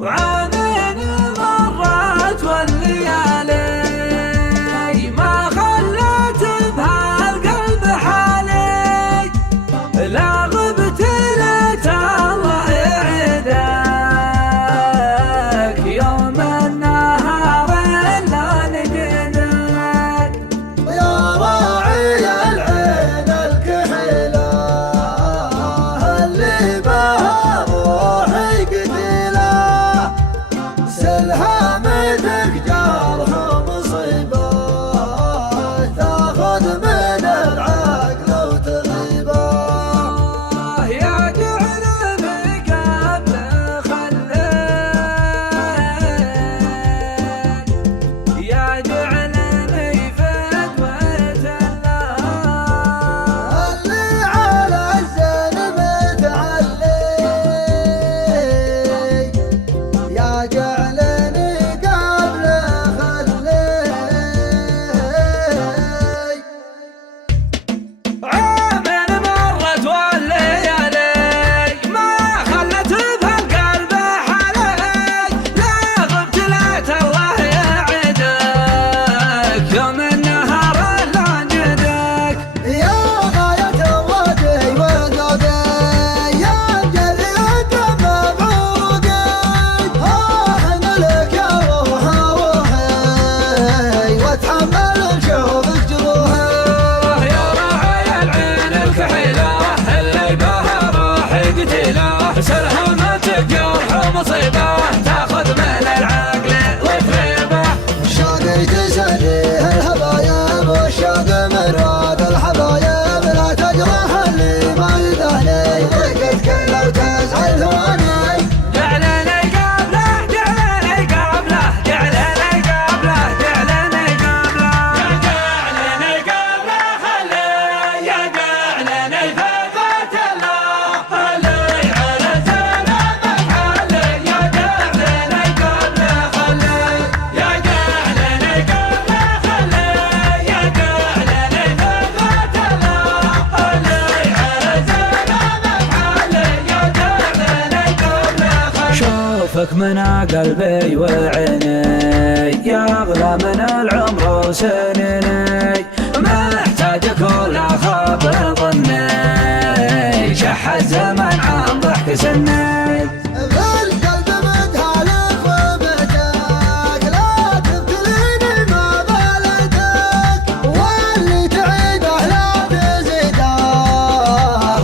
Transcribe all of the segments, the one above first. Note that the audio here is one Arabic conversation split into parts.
وعامين مرت والليالي ما خلت بهالقلب حالي، لا غبت ليت الله يعيدك يوم النهار الا نجدك. يا راعي العين الكحيلة اللي بها روحي قتيلة، سلهامتك جرح مصيبة تاخذ من العقل وتغيبه. يا جعلني قبل خليك، يا جعلني فدوة الله اللي على الزين متعلي، يا جعلني قبل خليك. عامين مرت والليالي ما خلت بهالقلب حالي، لا غبت ليت الله يعيدك يوم النهار لا نجدك. يا غاية وجهي وذوقي يا جريت مبعوقي، هاهن لك يا روحي واتحمل شوفك جروحي. يا راعي العين الكحيلة اللي بها روحي قتيلة، سلهمتك جرح ومصيبة تاخذ من العقل وتغيبه. شوقي تسليه الحبايب والشوق مراد الحبايب، لا تجرح اللي ما يدهني ضيقتك لو تزعل ثواني. جعلني قبله جعلني قبله جعلني قبله جعلني قبله، يا جعلني قبله خلي، يا جعلني فدوة الله اللي على سلامك حالي، يا جعلني قبله خلي، يا جعلني قبله خلي، يا جعلني فدوة الله اللي على سلامك حالي، يا جعلني قبله خلي. شوفك من قلبي وعيني يا اغلى من العمر وسنيني، محتاج كل خاطر ظني شح الزمن عن ضحك سني. القلب متهالك وبهتك، لا تبتليني ما بالتك، واللي تعيده لا تزيده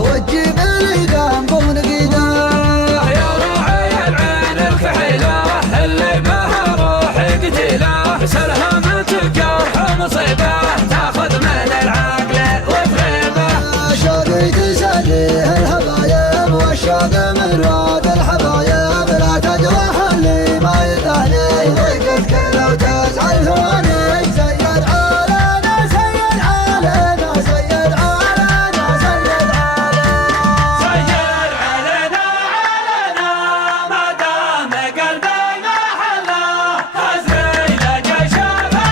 وتجيب لي ذنب ونقيده. يا راعي العين الكحيلة اللي بها روحي قتيلة، سلهمتك جرح ومصيبة تاخذ من العقل وتغيبه. شوقي تسليه الحبايب والشوق مراد الحبايب، لا تجرح اللي ما يدهني ضيقتك لو تزعل ثواني. سيد علينا سيد علينا سيد علينا سيد علينا. سير علينا علينا ما دام قلبي ما حلا، هزي لك شافه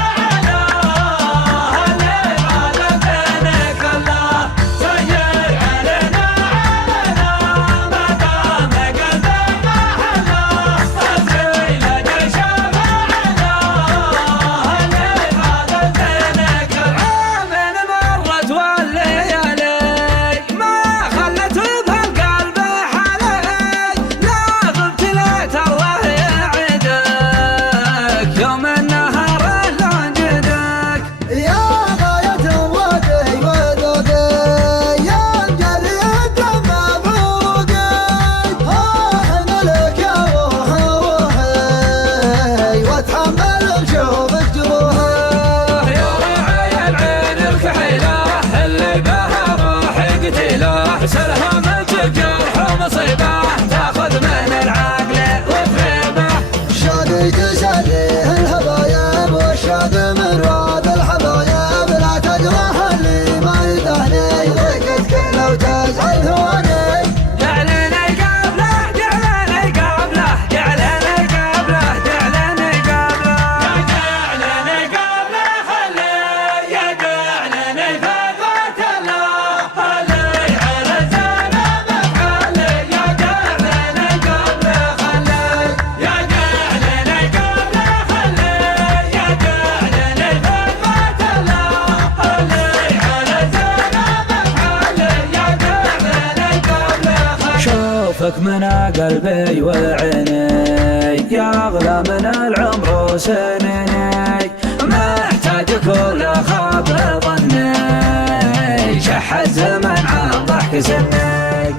قلبي وعيني يا أغلى من العمر وسنيني، محتاج كل خاب ظني شح الزمن عن ضحك سني.